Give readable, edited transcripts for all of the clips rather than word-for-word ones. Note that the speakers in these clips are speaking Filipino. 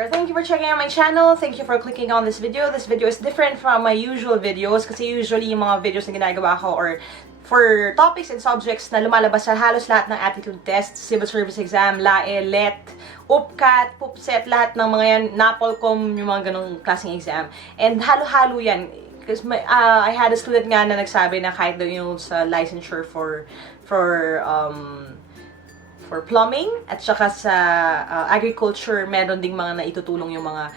there! Thank you for checking out my channel. Thank you for clicking on this video. This video is different from my usual videos kasi usually yung mga videos na ginagawa ko or for topics and subjects na lumalabas sa halos lahat ng aptitude tests, civil service exam, LAE, LET, UPCAT, PUPSET, lahat ng mga yan, NAPOLCOM, yung mga ganong klaseng exam. And halo-halo yan. Because I had a student nga na nagsabi na kahit daw yung sa licensure for plumbing at saka sa agriculture, meron ding mga naitutulong yung mga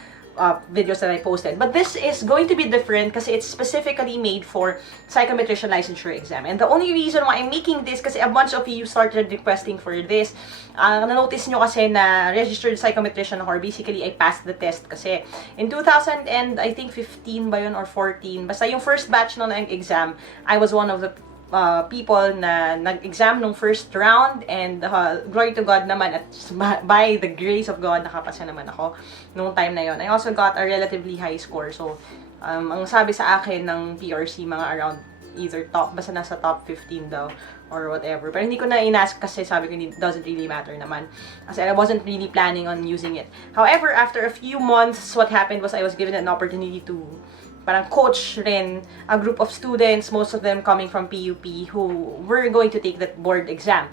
videos that I posted. But this is going to be different kasi it's specifically made for Psychometrician Licensure Exam. And the only reason why I'm making this kasi a bunch of you started requesting for this. Na-notice nyo kasi na registered psychometrician ako, or basically I passed the test kasi in 2000 and I think 15 ba yun or 14. Basta yung first batch ng exam, I was one of the people na nag-exam nung first round, and glory to God naman at by the grace of God nakapasa naman ako nung time na yon. I also got a relatively high score, so ang sabi sa akin ng PRC mga around either top, basta nasa top 15 daw or whatever. Pero hindi ko na inask kasi sabi ko it doesn't really matter naman kasi I wasn't really planning on using it. However, after a few months, what happened was I was given an opportunity to parang coach rin a group of students, most of them coming from PUP, who were going to take that board exam.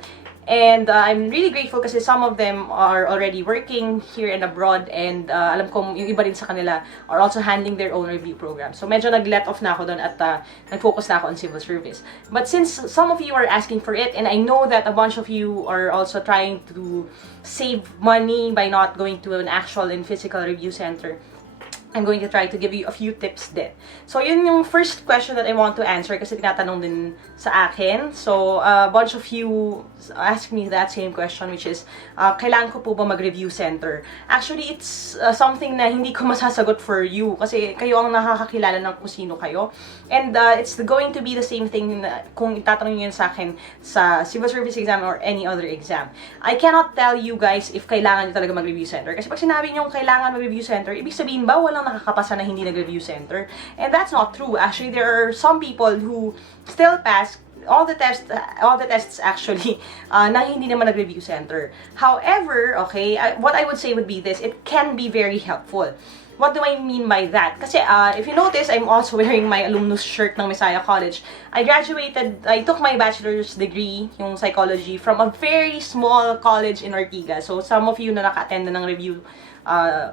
And I'm really grateful kasi some of them are already working here and abroad, and alam ko yung iba rin sa kanila are also handling their own review program. So medyo nag-let off na ako doon at nag-focus na ako on civil service. But since some of you are asking for it, and I know that a bunch of you are also trying to save money by not going to an actual and physical review center, I'm going to try to give you a few tips din. So, yun yung first question that I want to answer kasi tinatanong din sa akin. So, a bunch of you ask me that same question, which is, kailangan ko po ba mag-review center? Actually, it's something na hindi ko masasagot for you kasi kayo ang nakakakilala ng kung sino kayo. And it's going to be the same thing na kung itatanong yun sa akin sa civil service exam or any other exam. I cannot tell you guys if kailangan nyo talaga mag-review center. Kasi pag sinabi nyo kailangan mag-review center, ibig sabihin ba walang nakakapasa na hindi nag-review center? And that's not true. Actually, there are some people who still pass all the tests actually na hindi naman nag-review center. However, okay, what I would say would be this: it can be very helpful. What do I mean by that? Kasi if you notice, I'm also wearing my alumnus shirt ng Messiah College. I took my bachelor's degree, yung psychology, from a very small college in Ortigas. So some of you na naka-attend na ng review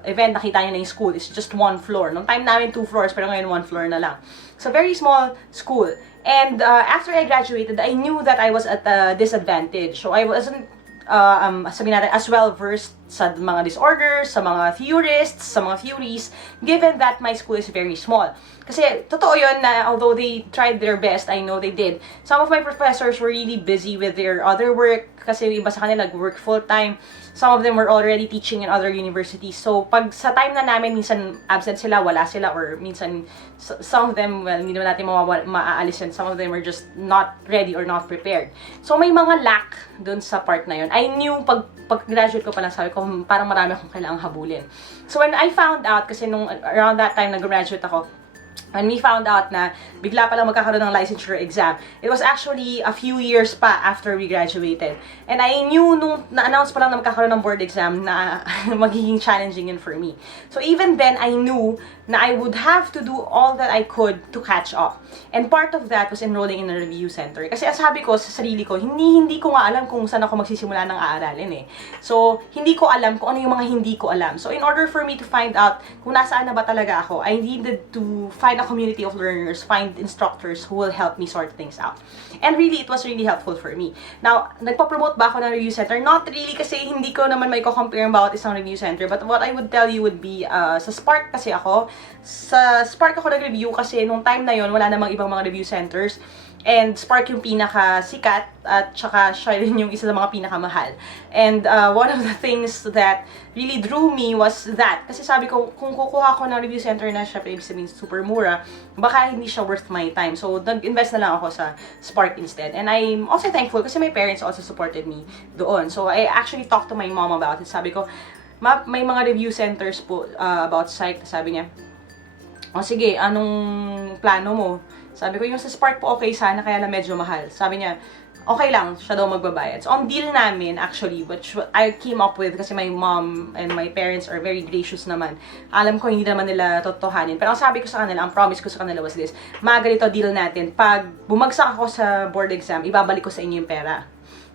event, nakita nyo na yung school, it's just one floor. Noong time namin 2 floors, pero ngayon 1 floor na lang. So very small school. And after I graduated, I knew that I was at a disadvantage. So I wasn't sabihin natin, as well versed sa mga disorders, sa mga theorists, sa mga theories, given that my school is very small. Kasi totoo yun na although they tried their best, I know they did, some of my professors were really busy with their other work kasi iba sa kanila nag-work full-time. Some of them were already teaching in other universities. So, pag sa time na namin, minsan absent sila, wala sila, or minsan, some of them, well, hindi naman natin maaalis yan. Some of them were just not ready or not prepared. So, may mga lack dun sa part na yun. I knew, pag-graduate ko pa lang, sabi ko, parang marami akong kailangang habulin. So, when I found out, kasi nung around that time, nag-graduate ako, when we found out na bigla palang magkakaroon ng licensure exam, it was actually a few years pa after we graduated. And I knew nung na-announce pa lang na magkakaroon ng board exam na magiging challenging yun for me. So even then, I knew na I would have to do all that I could to catch up. And part of that was enrolling in a review center. Kasi sabi ko sa sarili ko, hindi ko nga alam kung saan ako magsisimula ng aaralin eh. So, hindi ko alam kung ano yung mga hindi ko alam. So, in order for me to find out kung nasaan na ba talaga ako, I needed to find a community of learners, find instructors who will help me sort things out. And really, it was really helpful for me. Now, nagpa-promote ba ako ng review center? Not really, kasi hindi ko naman may compare bawat isang review center. But what I would tell you would be, sa Spark kasi ako, sa Spark ako nag-review kasi nung time na yon wala namang ibang mga review centers. And Spark yung pinaka-sikat at saka siya rin yung isa sa mga pinaka-mahal. And one of the things that really drew me was that. Kasi sabi ko, kung kukuha ko ng review center na syempre ibig sabihin super mura, baka hindi siya worth my time. So, nag-invest na lang ako sa Spark instead. And I'm also thankful kasi my parents also supported me doon. So, I actually talked to my mom about it. Sabi ko, Ma, may mga review centers po about psych. Sabi niya, o sige, anong plano mo? Sabi ko, yung sa Spark po okay sana, kaya lang medyo mahal. Sabi niya, okay lang, siya daw magbabayad. So, ang deal namin, actually, which I came up with, kasi my mom and my parents are very gracious naman. Alam ko, hindi naman nila totohanin. Pero ang sabi ko sa kanila, ang promise ko sa kanila was this, mga ganito deal natin, pag bumagsak ako sa board exam, ibabalik ko sa inyo yung pera.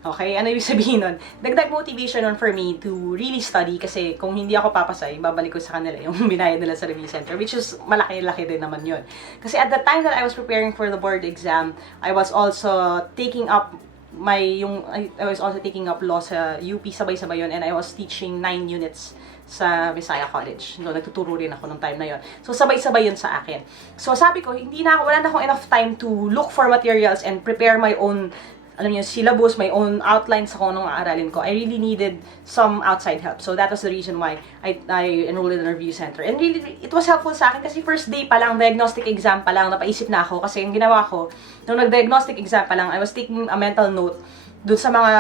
Okay? Ano ibig sabihin nun? Dagdag motivation nun for me to really study kasi kung hindi ako papasay, babalik ko sa kanila yung binayad nila sa review center, which is malaki-laki din naman yun. Kasi at the time that I was preparing for the board exam, I was also taking up I was also taking up law sa UP, sabay-sabay yun, and I was teaching 9 units sa Visaya College. So, nagtuturo rin ako nung time na yun. So, sabay-sabay yun sa akin. So, sabi ko, wala na akong enough time to look for materials and prepare my own syllabus, my own outlines sa kung anong aaralin ko. I really needed some outside help. So, that was the reason why I enrolled in a review center. And really, it was helpful sa akin kasi first day pa lang, diagnostic exam pa lang, napaisip na ako. Kasi yung ginawa ko, nung nag-diagnostic exam pa lang, I was taking a mental note dun sa mga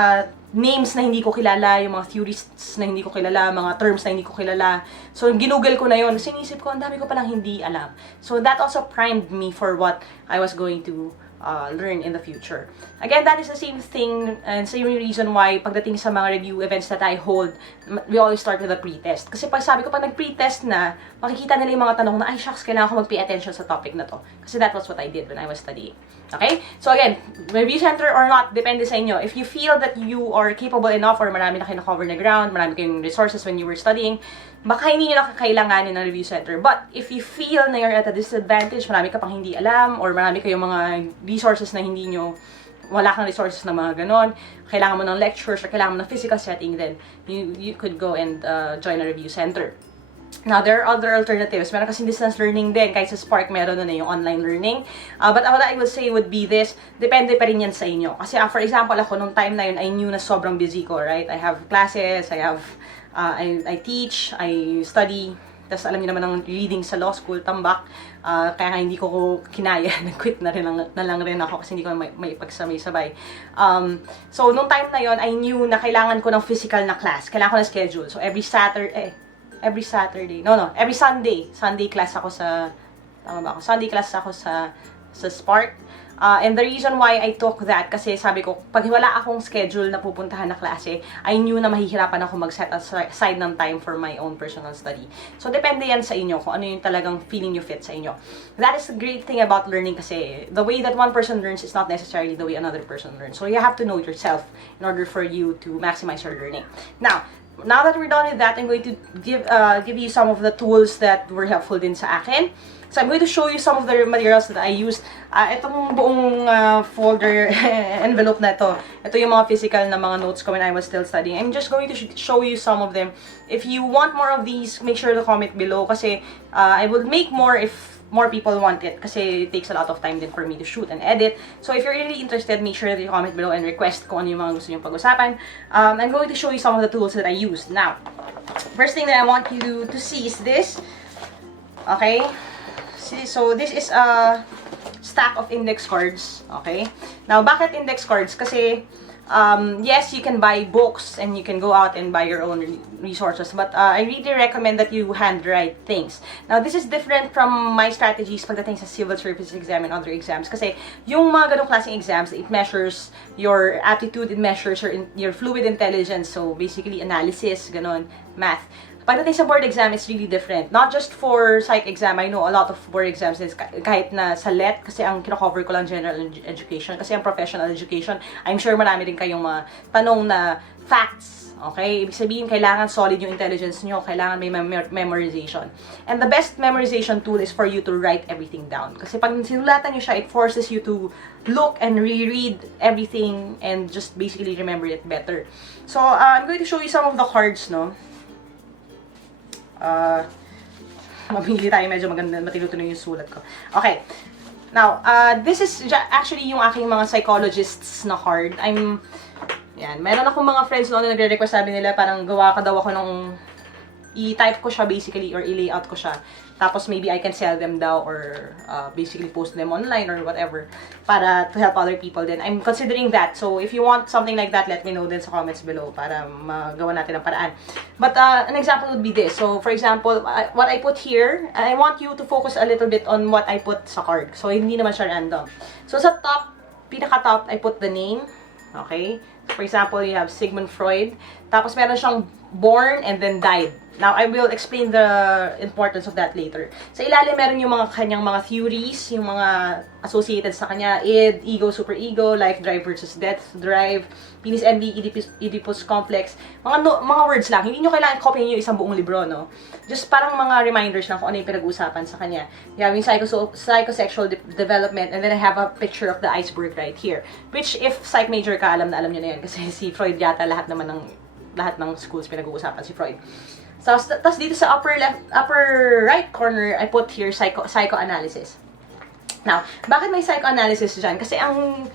names na hindi ko kilala, yung mga theorists na hindi ko kilala, mga terms na hindi ko kilala. So, ginugol ko na yun. Sinisip ko, ang dami ko palang hindi alam. So, that also primed me for what I was going to learn in the future. Again, that is the same thing and same reason why pagdating sa mga review events that I hold, we always start with a pre-test. Kasi pag sabi ko, pag nag-pre-test na, makikita nila yung mga tanong na, ay shucks, kailangan ko mag-pay attention sa topic na to. Kasi that was what I did when I was studying. Okay? So again, review center or not, depende sa inyo. If you feel that you are capable enough or marami na kayo na-cover na ground, marami kayong resources when you were studying, baka hindi nyo nakakailanganin ng review center. But if you feel na you're at a disadvantage, marami ka pang hindi alam, or marami kayong mga resources na wala kang resources na mga ganon, kailangan mo ng lectures, or kailangan mo ng physical setting, then you could go and join a review center. Now, there are other alternatives. Meron kasi distance learning din. Kahit sa Spark, meron na yung online learning. But what I would say would be this, depende pa rin yan sa inyo. Kasi for example, ako, nung time na yun, I knew na sobrang busy ko, right? I have classes, I teach, I study. Tapos alam niyo naman ang reading sa law school, tambak. Kaya nga hindi ko kinaya, nag-quit na lang rin ako kasi hindi ko may pagsabay-sabay. So, nung time na yon, I knew na kailangan ko ng physical na class. Kailangan ko ng schedule. So, every Sunday class ako Sunday class ako sa Spark. And the reason why I took that, kasi sabi ko, pag wala akong schedule na pupuntahan na klase, I knew na mahihirapan ako mag-set aside ng time for my own personal study. So, depende yan sa inyo, kung ano yung talagang feeling you fit sa inyo. That is the great thing about learning kasi the way that one person learns is not necessarily the way another person learns. So, you have to know yourself in order for you to maximize your learning. Now that we're done with that, I'm going to give you some of the tools that were helpful din sa akin. So, I'm going to show you some of the materials that I used. Itong buong folder envelope na ito. Ito yung mga physical na mga notes ko when I was still studying. I'm just going to show you some of them. If you want more of these, make sure to comment below. Kasi I will make more if more people want it. Kasi it takes a lot of time din for me to shoot and edit. So, if you're really interested, make sure that you comment below and request kung ano yung mga gusto nyo pag-usapan. I'm going to show you some of the tools that I used. Now, first thing that I want you to see is this. Okay? So, this is a stack of index cards. Okay? Now, bakit index cards? Kasi, yes, you can buy books and you can go out and buy your own resources. But I really recommend that you handwrite things. Now, this is different from my strategies pagdating sa civil service exam and other exams. Kasi, yung mga ganong klaseng exams, it measures your aptitude, it measures your fluid intelligence. So, basically, analysis, ganon, math. Pagdating sa board exam, it's really different. Not just for psych exam, I know a lot of board exams is kahit na sa LET, kasi ang kino-cover ko lang general education, kasi ang professional education, I'm sure marami din kayong mga tanong na facts. Okay? Ibig sabihin, kailangan solid yung intelligence nyo, kailangan may memorization. And the best memorization tool is for you to write everything down. Kasi pag sinulatan nyo siya, it forces you to look and reread everything and just basically remember it better. So, I'm going to show you some of the cards, no? Mamili tayo, medyo maganda, matinutuloy yung sulat ko. Okay. Now, this is actually yung aking mga psychologists na card. Yan, meron akong mga friends noon na nagre-request, sabi nila, parang gawa ka daw ako nung i-type ko siya basically or i-layout ko siya. Tapos maybe I can sell them daw or basically post them online or whatever para to help other people din. I'm considering that. So if you want something like that, let me know din sa comments below para magawa natin ang paraan. But an example would be this. So for example, what I put here, I want you to focus a little bit on what I put sa card. So hindi naman siya random. So sa top, pinaka-top, I put the name. Okay? So, for example, you have Sigmund Freud. Tapos meron siyang born and then died. Now, I will explain the importance of that later. Sa ilalim, meron yung mga kanyang mga theories, yung mga associated sa kanya, id, ego, superego, life drive versus death drive, penis envy, Oedipus complex, mga words lang. Hindi nyo kailangan copyin yung isang buong libro, no? Just parang mga reminders lang kung ano yung pinag-uusapan sa kanya. You have yung psychosexual development, and then I have a picture of the iceberg right here. Which, if psych major ka, alam na alam nyo na yun. Kasi si Freud yata lahat ng schools pinag-uusapan si Freud. So, tapos dito sa upper right corner, I put here psychoanalysis. Now, bakit may psychoanalysis dyan? Kasi ang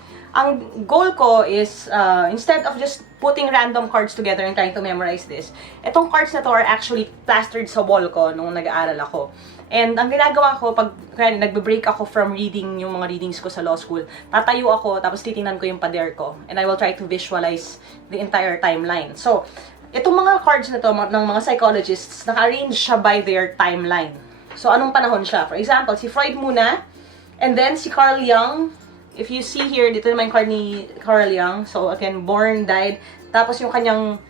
goal ko is, instead of just putting random cards together and trying to memorize this, itong cards na to are actually plastered sa wall ko nung nag-aaral ako. And ang ginagawa ko, pag nagbe-break ako from reading yung mga readings ko sa law school, tatayo ako, tapos titingnan ko yung pader ko. And I will try to visualize the entire timeline. So, itong mga cards na to ng mga psychologists, naka-arrange siya by their timeline. So, anong panahon siya? For example, si Freud muna, and then si Carl Jung. If you see here, dito naman yung card ni Carl Jung. So, again, born, died. Tapos yung kanyang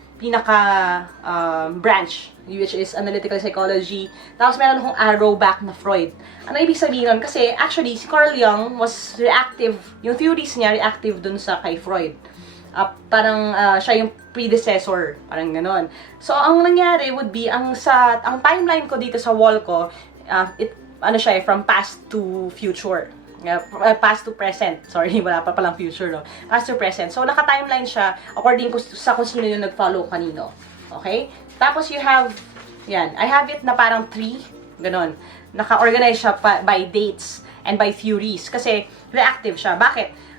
branch, which is analytical psychology. Tapos meron akong arrow back na Freud. Ano ibig sabihin nun? Kasi actually, si Carl Jung was reactive. Yung theories niya, reactive dun sa kay Freud. Parang siya yung predecessor, parang ganon. So, ang nangyari would be, ang timeline ko dito sa wall ko, siya from past to future. Past to present. Sorry, wala pa palang future, no? Past to present. So, naka-timeline siya according sa kung sino yung nag-follow kanino. Okay? Tapos, you have, yan. I have it na parang tree. Ganon. Naka-organize siya by dates and by theories. Kasi, reactive siya. Bakit?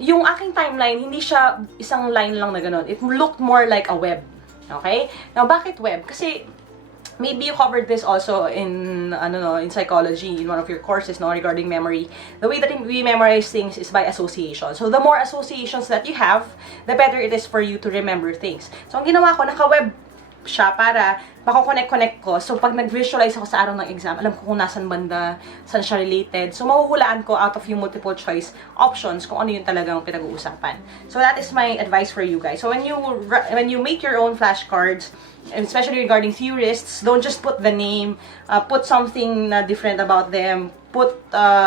Yung aking timeline, hindi siya isang line lang na gano'n. It looked more like a web. Okay? Now, bakit web? Kasi, maybe you covered this also in psychology, in one of your courses, no, regarding memory. The way that we memorize things is by association. So, the more associations that you have, the better it is for you to remember things. So, ang ginawa ko, naka-web siya para mako-connect ko. So, pag nag-visualize ako sa araw ng exam, alam ko kung nasan banda, saan siya related. So, mahuhulaan ko out of yung multiple choice options kung ano yung talagang pinag-uusapan. So, that is my advice for you guys. So, when you make your own flashcards, especially regarding theorists, don't just put the name, put something different about them, put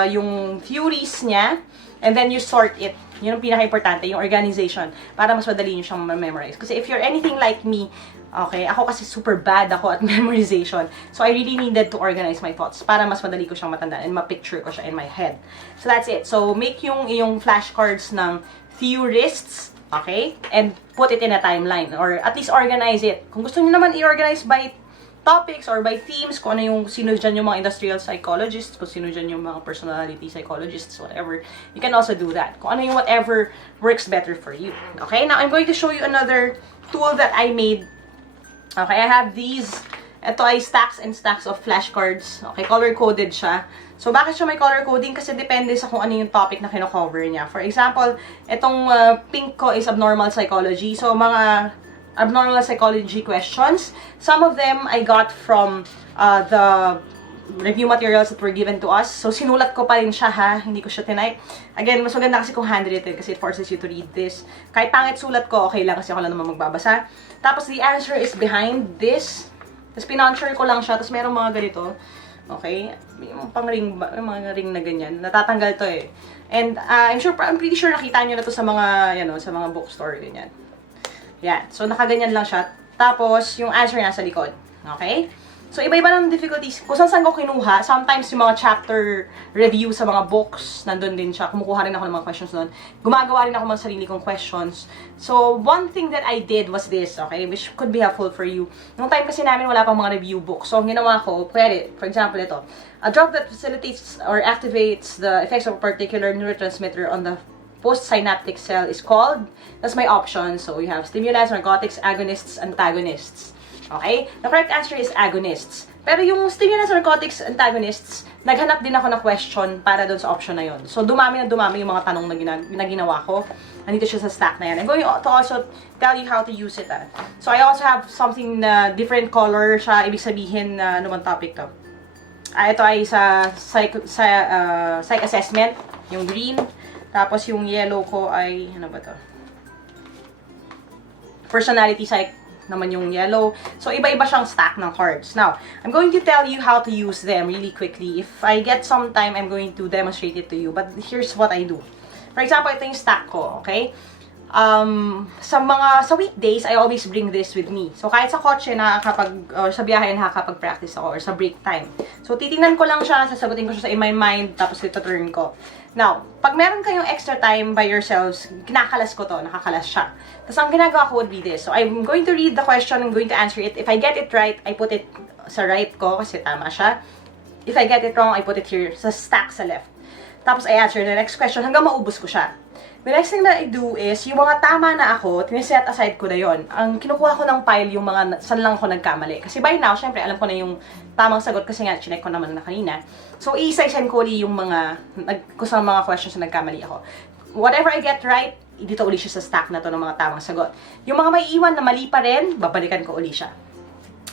yung theories niya, and then you sort it. Yun ang pinaka-importante, yung organization, para mas madali nyo siyang memorize. Kasi if you're anything like me, okay, ako kasi super bad ako at memorization. So, I really needed to organize my thoughts para mas madali ko siyang matandaan and ma-picture ko siya in my head. So, that's it. So, make yung flashcards ng theorists, okay? And put it in a timeline. Or at least organize it. Kung gusto niyo naman i-organize by topics or by themes, kung ano yung sino dyan yung mga industrial psychologists, kung sino dyan yung mga personality psychologists, whatever, you can also do that. Kung ano yung whatever works better for you. Okay? Now, I'm going to show you another tool that I made. Okay, I have these. Ito ay stacks and stacks of flashcards. Okay, color-coded siya. So, bakit siya may color coding? Kasi depende sa kung ano yung topic na kino-cover niya. For example, itong pink ko is abnormal psychology. So, mga abnormal psychology questions. Some of them I got from the review materials that were given to us. So, sinulat ko pa rin siya, ha? Hindi ko siya tinay. Again, mas maganda kasi kung handwritten kasi it forces you to read this. Kahit pangit sulat ko, okay lang kasi ako lang naman magbabasa. Tapos, the answer is behind this. Tapos, pinanswer ko lang siya. Tapos, merong mga ganito. Okay? Yung pang-ring, mga ring na ganyan. Natatanggal to eh. And, I'm pretty sure nakita nyo na to sa mga, sa mga bookstore, ganyan. Yan. So, nakaganyan lang siya. Tapos, yung answer nasa likod. Okay? So, iba-iba ng difficulties. Kung saan ko kinuha, sometimes yung mga chapter review sa mga books, nandun din siya. Kumukuha rin ako ng mga questions doon. Gumagawa rin ako ng sarili kong questions. So, one thing that I did was this, okay? Which could be helpful for you. Nung time kasi namin, wala pang mga review books. So, ang ginawa ko, for example, ito. A drug that facilitates or activates the effects of a particular neurotransmitter on the postsynaptic cell is called, that's my option. So, you have stimulants, narcotics, agonists, antagonists. Okay? The correct answer is agonists. Pero yung stimulants, narcotics, antagonists, naghanap din ako ng question para doon sa option na yon. So, dumami yung mga tanong na ginawa ko. Nandito siya sa stack na yan. I'm going to also tell you how to use it. So, I also have something na different color siya. Ibig sabihin na ano bang topic to. Ito ay sa psych assessment, yung green. Tapos, yung yellow ko ay, ano ba to? personality psych naman yung yellow. So, iba-iba siyang stack ng cards. Now, I'm going to tell you how to use them really quickly. If I get some time, I'm going to demonstrate it to you. But here's what I do. For example, ito yung stack ko, okay? Sa weekdays, I always bring this with me. So, kahit sa kotse or sa biyahe nakakapag-practice ako, or sa break time. So, titingnan ko lang siya, sasagutin ko siya in my mind, tapos ito turn ko. Now, pag meron kayong extra time by yourselves, kinakalas ko to, nakakalas siya. Tapos, ang ginagawa ko would be this. So, I'm going to read the question, I'm going to answer it. If I get it right, I put it sa right ko, kasi tama siya. If I get it wrong, I put it here, sa stack sa left. Tapos, I answer the next question hanggang maubos ko siya. The next thing that I do is, yung mga tama na ako, tiniset aside ko na yon. Ang kinukuha ko ng pile, yung mga saan lang ako nagkamali. Kasi by now, syempre, alam ko na yung tamang sagot kasi nga, chinek ko naman na kanina. So, isa-isan ko ulit yung kusang mga questions na nagkamali ako. Whatever I get right, dito ulit siya sa stack na to ng mga tamang sagot. Yung mga may iwan na mali pa rin, babalikan ko ulit siya.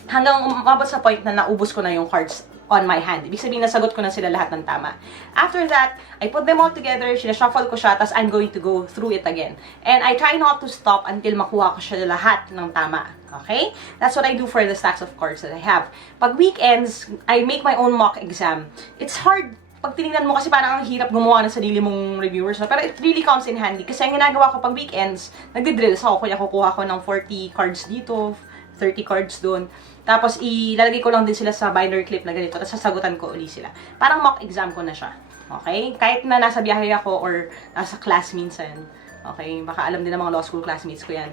Hanggang umabot sa point na naubos ko na yung cards on my hand. Ibig sabihin, nasagot ko na sila lahat ng tama. After that, I put them all together, sinashuffle ko siya, tapos I'm going to go through it again. And I try not to stop until makuha ko siya lahat ng tama. Okay? That's what I do for the stacks of cards that I have. Pag weekends, I make my own mock exam. It's hard pag tinignan mo kasi parang ang hirap gumawa ng sarili mong reviewers. Pero it really comes in handy. Kasi ang ginagawa ko pag weekends, nagdi-drills ako. Kaya kukuha ko ng 40 cards dito, 30 cards doon. Tapos, ilalagay ko lang din sila sa binder clip na ganito. Tapos, sasagutan ko uli sila. Parang mock exam ko na siya. Okay? Kahit na nasa biyahe ako or nasa class minsan. Okay? Baka alam din ng mga law school classmates ko yan.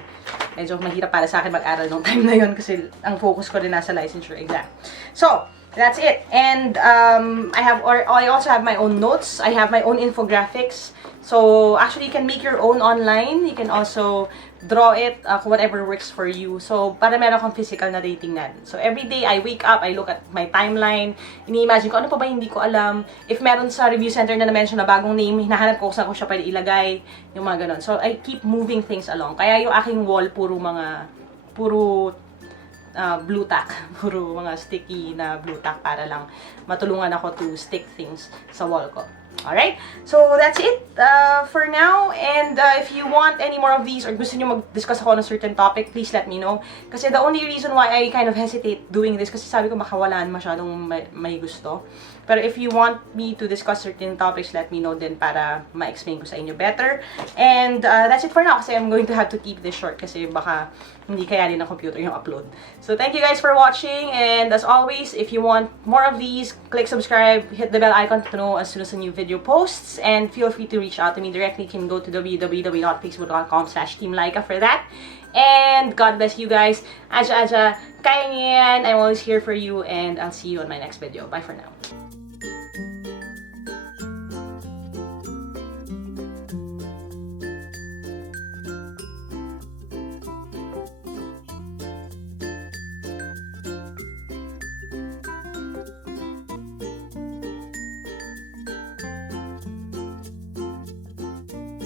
Medyo mahirap para sa akin mag-aral nung time na yon kasi ang focus ko din nasa licensure exam. So, that's it. And, I also have my own notes. I have my own infographics. So, actually, you can make your own online. You can also draw it, whatever works for you. So, para meron kang physical na datingnan. So, every day, I wake up, I look at my timeline, ini-imagine ko, ano pa ba hindi ko alam. If meron sa review center na na-mention na bagong name, hinahanap ko saan ko siya pwede ilagay, yung mga ganon. So, I keep moving things along. Kaya yung aking wall, puro blue tack. Puro mga sticky na blue tack para lang matulungan ako to stick things sa wall ko. Alright? So, that's it for now. And if you want any more of these or gusto nyo mag-discuss ako on a certain topic, please let me know. Kasi the only reason why I kind of hesitate doing this, kasi sabi ko makawalaan masyadong may gusto. Pero if you want me to discuss certain topics, let me know din para ma-explain ko sa inyo better. And that's it for now kasi I'm going to have to keep this short kasi baka hindi kaya din ng computer yung upload. So thank you guys for watching, and as always, if you want more of these, click subscribe, hit the bell icon to know as soon as a new video posts, and feel free to reach out to me directly. You can go to www.facebook.com/Team Lyqa for that. And God bless you guys. Aja, kaya niyan. I'm always here for you, and I'll see you on my next video. Bye for now.